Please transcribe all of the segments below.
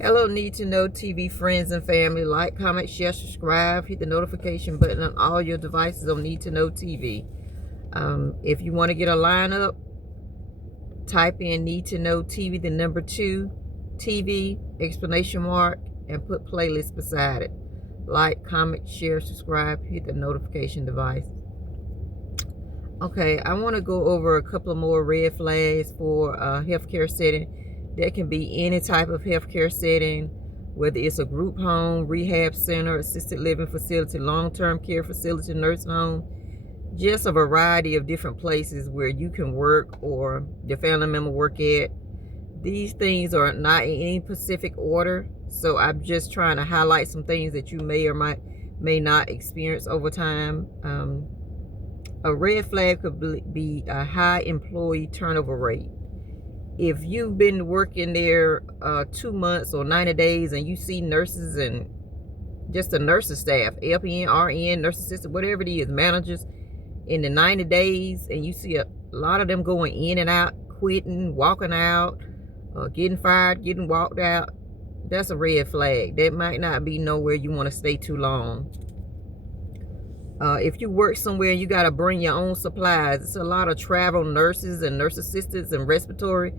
Hello, Need to Know TV friends and family. Like, comment, share, subscribe. Hit the notification button on all your devices on Need to Know TV. If you want to get a lineup, type in Need to Know TV, the number 2, TV, exclamation mark, and put playlist beside it. Like, comment, share, subscribe. Hit the notification device. Okay, I want to go over a couple of more red flags for a healthcare setting. That can be any type of healthcare setting, whether it's a group home, rehab center, assisted living facility, long-term care facility, nursing home, just a variety of different places where you can work or your family member work at. These things are not in any specific order, so I'm just trying to highlight some things that you may or may not experience over time. A red flag could be a high employee turnover rate. If you've been working there 2 months or 90 days and you see nurses and just the nursing staff, LPN, RN, nurse assistant, whatever it is, managers, in the 90 days, and you see a lot of them going in and out, quitting, walking out, getting fired, getting walked out, that's a red flag. That might not be nowhere you want to stay too long. If you work somewhere, you got to bring your own supplies. It's a lot of travel nurses and nurse assistants and respiratory,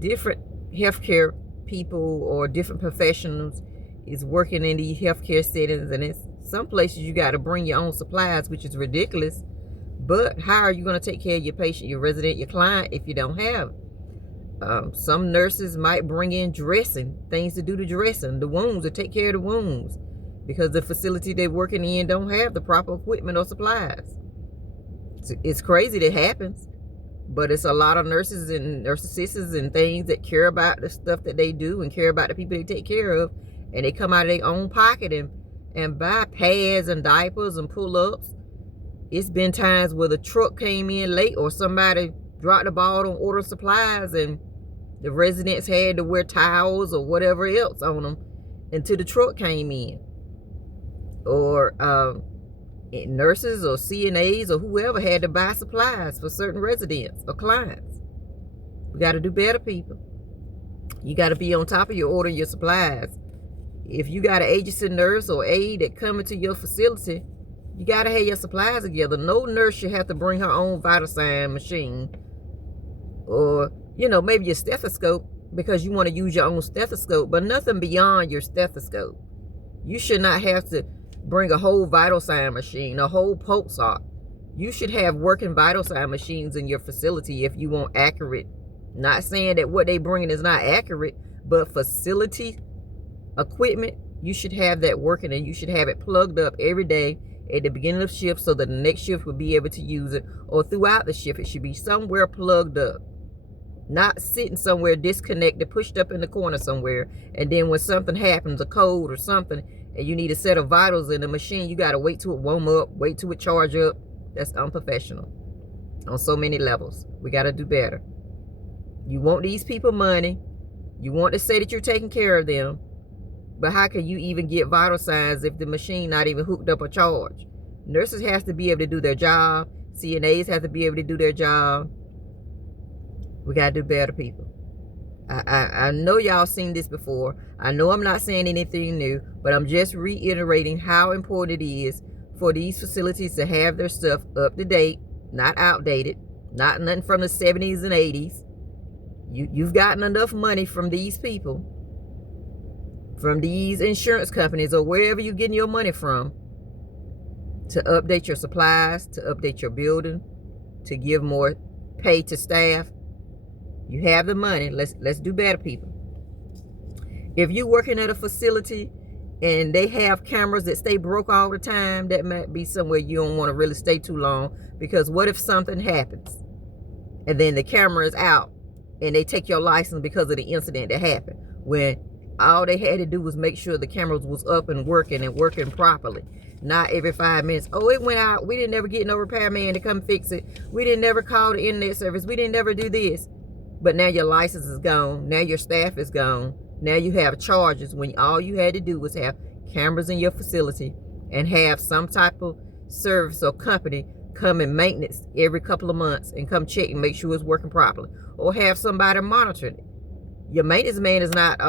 different healthcare people or different professionals is working in these healthcare settings, and it's some places you got to bring your own supplies, which is ridiculous. But how are you going to take care of your patient, your resident, your client if you don't have it? Some nurses might bring in dressing, things to do the dressing, the wounds, to take care of the wounds, because the facility they're working in don't have the proper equipment or supplies. It's crazy that happens, but it's a lot of nurses and nurse assistants and things that care about the stuff that they do and care about the people they take care of, and they come out of their own pocket and buy pads and diapers and pull-ups. It's been times where the truck came in late or somebody dropped the ball on order supplies and the residents had to wear towels or whatever else on them until the truck came in. Or nurses or CNAs or whoever had to buy supplies for certain residents or clients. We got to do better, people. You got to be on top of your ordering your supplies. If you got an agency nurse or aide that come into your facility, you got to have your supplies together. No nurse should have to bring her own vital sign machine, or maybe your stethoscope, because you want to use your own stethoscope, but nothing beyond your stethoscope. You should not have to bring a whole vital sign machine, a whole pulse ox. You should have working vital sign machines in your facility if you want accurate. Not saying that what they bringing is not accurate, but facility equipment, you should have that working, and you should have it plugged up every day at the beginning of shift so that the next shift will be able to use it, or throughout the shift it should be somewhere plugged up, not sitting somewhere disconnected, pushed up in the corner somewhere, and then when something happens, a code or something, and you need a set of vitals in the machine, you got to wait till it warm up, wait till it charge up. That's unprofessional on so many levels. We got to do better. You want these people money. You want to say that you're taking care of them, but how can you even get vital signs if the machine not even hooked up or charged? Nurses have to be able to do their job. CNAs have to be able to do their job. We got to do better, people. I know y'all seen this before. I know I'm not saying anything new, but I'm just reiterating how important it is for these facilities to have their stuff up to date, not outdated, not nothing from the 70s and 80s. You've gotten enough money from these people, from these insurance companies or wherever you're getting your money from, to update your supplies, to update your building, to give more pay to staff. You have the money. Let's do better, people. If you're working at a facility and they have cameras that stay broke all the time, that might be somewhere you don't want to really stay too long, because what if something happens and then the camera is out and they take your license because of the incident that happened, when all they had to do was make sure the cameras was up and working properly. Not every 5 minutes, oh, it went out, we didn't ever get no repairman to come fix it, we didn't ever call the internet service, we didn't never do this. But now your license is gone. Now your staff is gone. Now you have charges when all you had to do was have cameras in your facility and have some type of service or company come and maintenance every couple of months and come check and make sure it's working properly, or have somebody monitoring it. Your maintenance man is not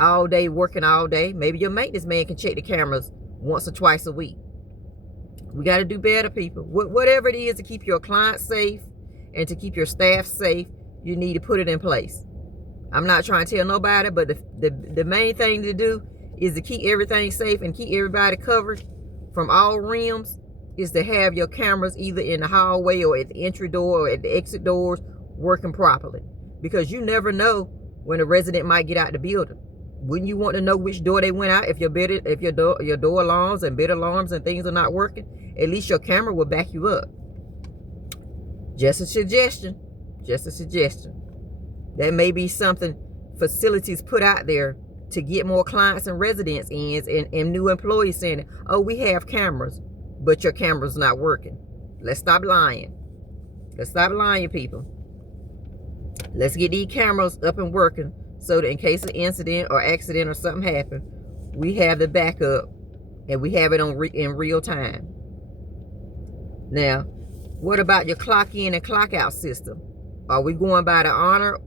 all day working all day. Maybe your maintenance man can check the cameras once or twice a week. We got to do better, people. Whatever it is to keep your clients safe and to keep your staff safe, you need to put it in place. I'm not trying to tell nobody, but the main thing to do is to keep everything safe and keep everybody covered from all rims, is to have your cameras either in the hallway or at the entry door or at the exit doors working properly. Because you never know when a resident might get out the building. Wouldn't you want to know which door they went out? If your door alarms and bed alarms and things are not working, at least your camera will back you up. Just a suggestion. Just a suggestion. That may be something facilities put out there to get more clients and residents in, and new employees saying, oh, we have cameras, but your camera's not working. Let's stop lying. Let's stop lying, people. Let's get these cameras up and working so that in case of incident or accident or something happen, we have the backup and we have it in real time. Now, what about your clock in and clock out system? Are we going by the honor?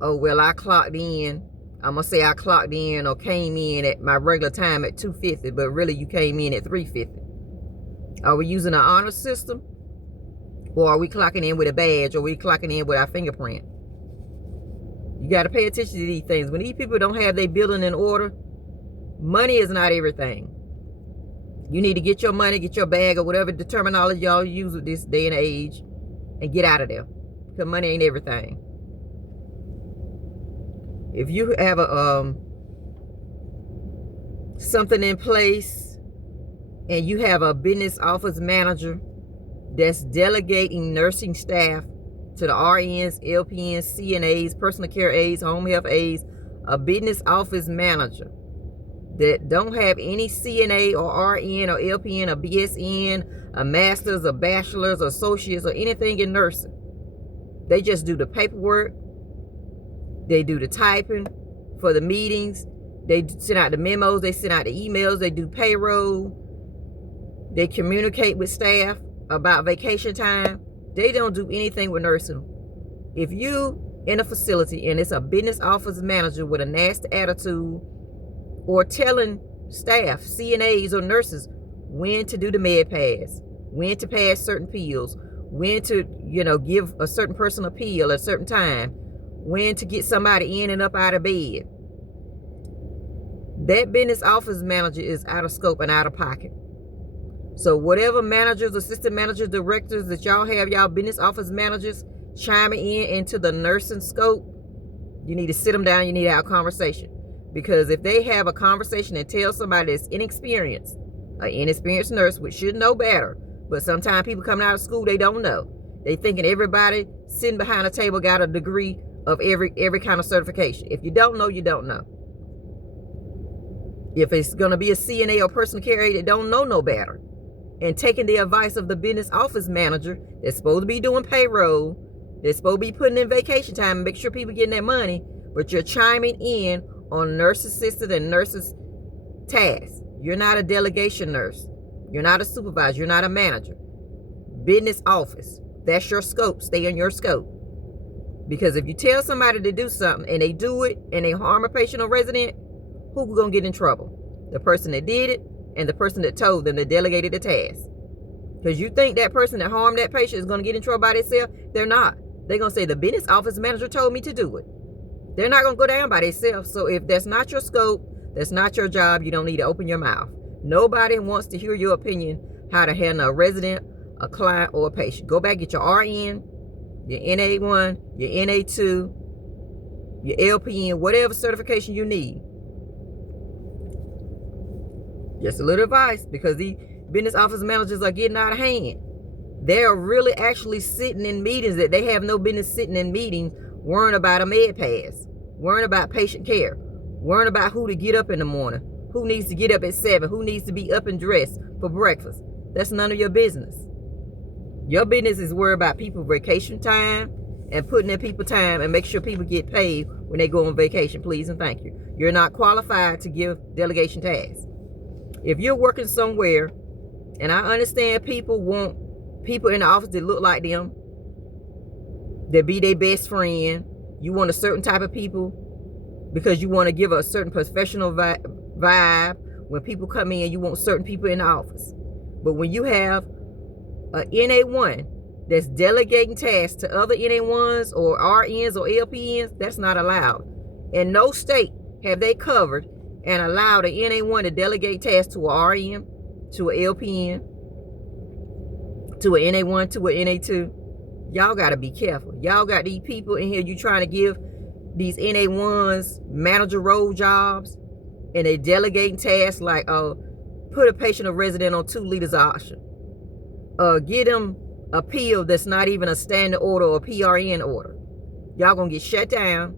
Oh, well, I clocked in. I'm going to say I clocked in or came in at my regular time at 2:50, but really you came in at 3:50. Are we using an honor system? Or are we clocking in with a badge? Or are we clocking in with our fingerprint? You got to pay attention to these things. When these people don't have their building in order, money is not everything. You need to get your money, get your bag, or whatever the terminology y'all use with this day and age, and get out of there. Because money ain't everything. If you have a something in place and you have a business office manager that's delegating nursing staff to the RNs, LPNs, CNAs, personal care aides, home health aides, a business office manager that don't have any CNA or RN or LPN or BSN, a master's or bachelor's or associates or anything in nursing. They just do the paperwork. They do the typing for the meetings. They send out the memos. They send out the emails. They do payroll. They communicate with staff about vacation time. They don't do anything with nursing. If you in a facility and it's a business office manager with a nasty attitude, or telling staff, CNAs or nurses, when to do the med pass, when to pass certain pills, when to, give a certain person a pill at a certain time, when to get somebody in and up out of bed. That business office manager is out of scope and out of pocket. So whatever managers, assistant managers, directors that y'all have, y'all business office managers chiming into the nursing scope, you need to sit them down. You need to have a conversation. Because if they have a conversation and tell somebody that's inexperienced, an inexperienced nurse, which should know better, but sometimes people coming out of school, they don't know. They thinking everybody sitting behind a table got a degree of every kind of certification. If you don't know, you don't know. If it's going to be a CNA or personal care aide that don't know no better, and taking the advice of the business office manager that's supposed to be doing payroll, that's supposed to be putting in vacation time and make sure people getting their money, but you're chiming in on nurse assistant and nurses' tasks. You're not a delegation nurse. You're not a supervisor. You're not a manager. Business office. That's your scope. Stay in your scope. Because if you tell somebody to do something and they do it and they harm a patient or resident, who's going to get in trouble? The person that did it and the person that told them, that delegated the task. Because you think that person that harmed that patient is going to get in trouble by themselves? They're not. They're going to say the business office manager told me to do it. They're not going to go down by themselves. So if that's not your scope, that's not your job, you don't need to open your mouth. Nobody wants to hear your opinion how to handle a resident, a client, or a patient. Go back, get your RN, your NA1, your NA2, your LPN, whatever certification you need. Just a little advice, because these business office managers are getting out of hand. They're really actually sitting in meetings that they have no business sitting in meetings, worrying about a med pass, worrying about patient care, worrying about who to get up in the morning, who needs to get up at 7, who needs to be up and dressed for breakfast. That's none of your business. Your business is worried about people vacation time and putting in people time and make sure people get paid when they go on vacation, please and thank you. You're not qualified to give delegation tasks. If you're working somewhere, and I understand people want people in the office that look like them, that be their best friend. You want a certain type of people because you want to give a certain professional vibe. When people come in, you want certain people in the office. But when you have a NA1 that's delegating tasks to other NA1s or RNs or LPNs, that's not allowed. In no state have they covered and allowed an NA1 to delegate tasks to a RN, to an LPN, to an NA1, to an NA2. Y'all got to be careful. Y'all got these people in here, you trying to give these NA1s manager role jobs, and they delegating tasks like, put a patient or resident on 2 liters of oxygen. Get them a pill that's not even a standing order or a PRN order. Y'all gonna get shut down.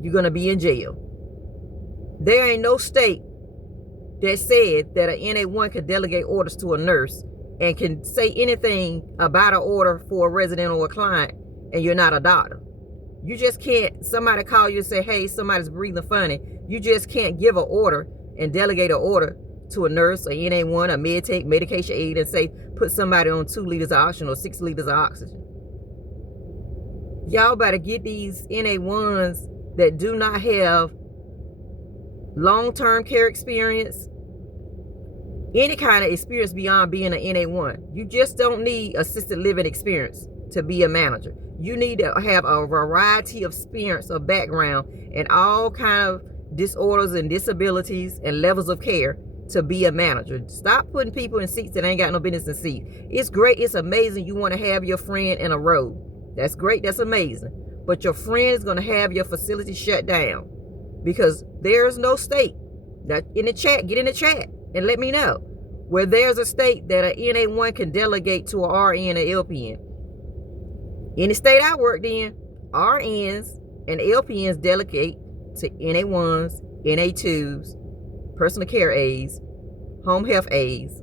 You're gonna be in jail. There ain't no state that said that an NA1 could delegate orders to a nurse and can say anything about an order for a resident or a client, and you're not a doctor. You just can't, somebody call you and say, hey, somebody's breathing funny. You just can't give an order and delegate an order to a nurse, a NA1, a med tech, medication aid, and say, put somebody on 2 liters of oxygen or 6 liters of oxygen. Y'all better get these NA1s that do not have long-term care experience, any kind of experience beyond being an NA1. You just don't need assisted living experience to be a manager. You need to have a variety of experience or background and all kind of disorders and disabilities and levels of care to be a manager. Stop putting people in seats that ain't got no business in seats. It's great, it's amazing you want to have your friend in a row. That's great, that's amazing. But your friend is going to have your facility shut down because there's no state. Now, in the chat, get in the chat and let me know where there's a state that an NA1 can delegate to a RN or LPN. Any state I worked in, RNs and LPNs delegate to NA1s, NA2s, personal care aides, home health aides.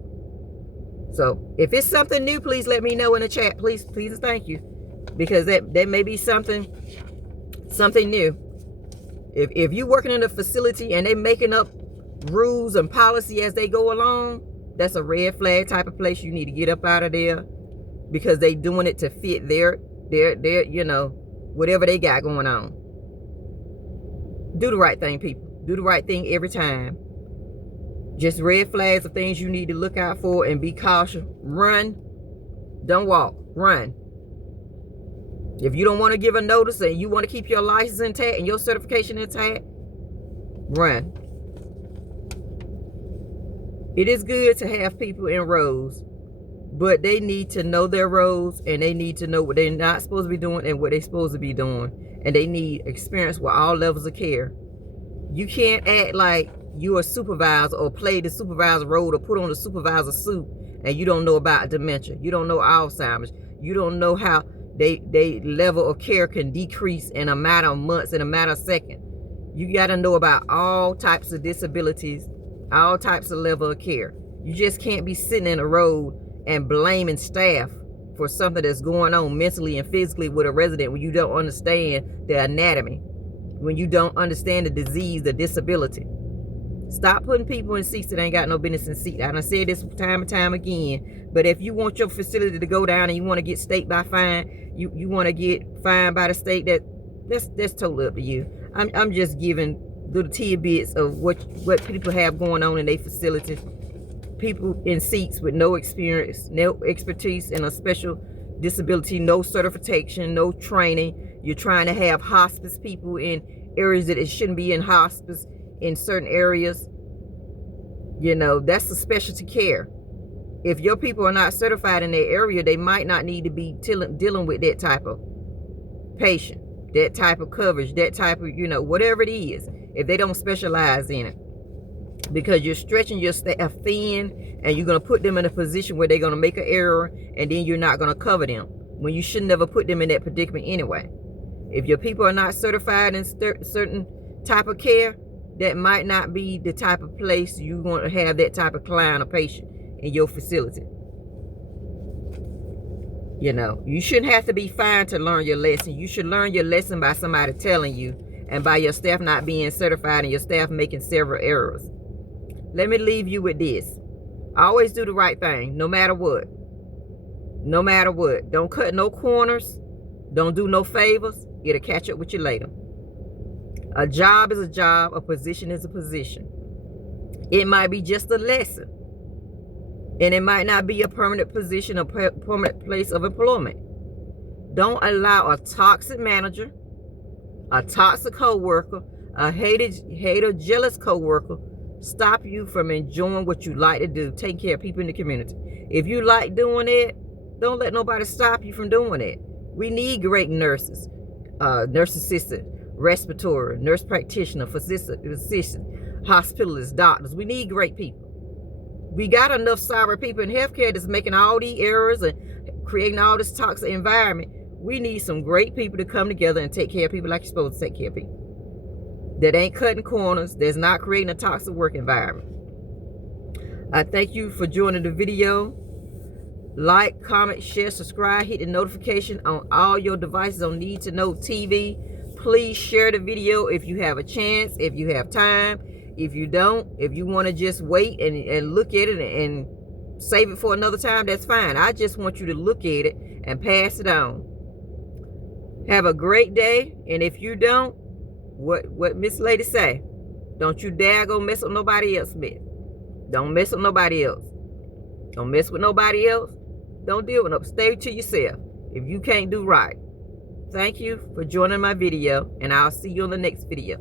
So if it's something new, please let me know in the chat. Please and thank you. Because that may be something new. If you're working in a facility and they're making up rules and policy as they go along, that's a red flag type of place. You need to get up out of there because they doing it to fit their whatever they got going on. Do the right thing, people. Do the right thing every time. Just red flags of things you need to look out for and be cautious. Run. Don't walk. Run. If you don't want to give a notice and you want to keep your license intact and your certification intact, run. It is good to have people in roles, but they need to know their roles and they need to know what they're not supposed to be doing and what they're supposed to be doing. And they need experience with all levels of care. You can't act like you're a supervisor or play the supervisor role or put on the supervisor suit and you don't know about dementia. You don't know Alzheimer's. You don't know how they level of care can decrease in a matter of months, in a matter of seconds. You got to know about all types of disabilities, all types of level of care. You just can't be sitting in a road and blaming staff for something that's going on mentally and physically with a resident when you don't understand the anatomy, when you don't understand the disease, the disability. Stop putting people in seats that ain't got no business in seats. I done said this time and time again, but if you want your facility to go down and you want to get state by fine, you want to get fined by the state, that's totally up to you. I'm just giving little tidbits of what people have going on in their facilities. People in seats with no experience, no expertise in a special disability, no certification, no training. You're trying to have hospice people in areas that it shouldn't be in hospice in certain areas. That's a specialty care. If your people are not certified in their area, they might not need to be dealing with that type of patient, that type of coverage, that type of, whatever it is, if they don't specialize in it. Because you're stretching your staff thin and you're going to put them in a position where they're going to make an error and then you're not going to cover them when you should never put them in that predicament anyway. If your people are not certified in certain type of care, that might not be the type of place you want to have that type of client or patient in your facility. You shouldn't have to be fined to learn your lesson. You should learn your lesson by somebody telling you and by your staff not being certified and your staff making several errors. Let me leave you with this. Always do the right thing, no matter what. No matter what. Don't cut no corners. Don't do no favors. It'll catch up with you later. A job is a job. A position is a position. It might be just a lesson. And it might not be a permanent position, a permanent place of employment. Don't allow a toxic manager, a toxic co-worker, a hater, jealous co-worker stop you from enjoying what you like to do, taking care of people in the community. If you like doing it, don't let nobody stop you from doing it. We need great nurses, nurse assistant, respiratory, nurse practitioner, physician, hospitalists, doctors. We need great people. We got enough sorry people in healthcare that's making all these errors and creating all this toxic environment. We need some great people to come together and take care of people like you're supposed to take care of people. That ain't cutting corners, that's not creating a toxic work environment. I thank you for joining the video. Like, comment, share, subscribe, hit the notification on all your devices on Need to Know TV. Please share the video if you have a chance, if you have time. If you don't, if you want to just wait and look at it and save it for another time, that's fine. I just want you to look at it and pass it on. Have a great day. And if you don't, what Miss Lady say, don't you dare go mess with nobody else, Miss. Don't mess with nobody else. Don't mess with nobody else. Don't deal with them. Stay to yourself if you can't do right. Thank you for joining my video, and I'll see you on the next video.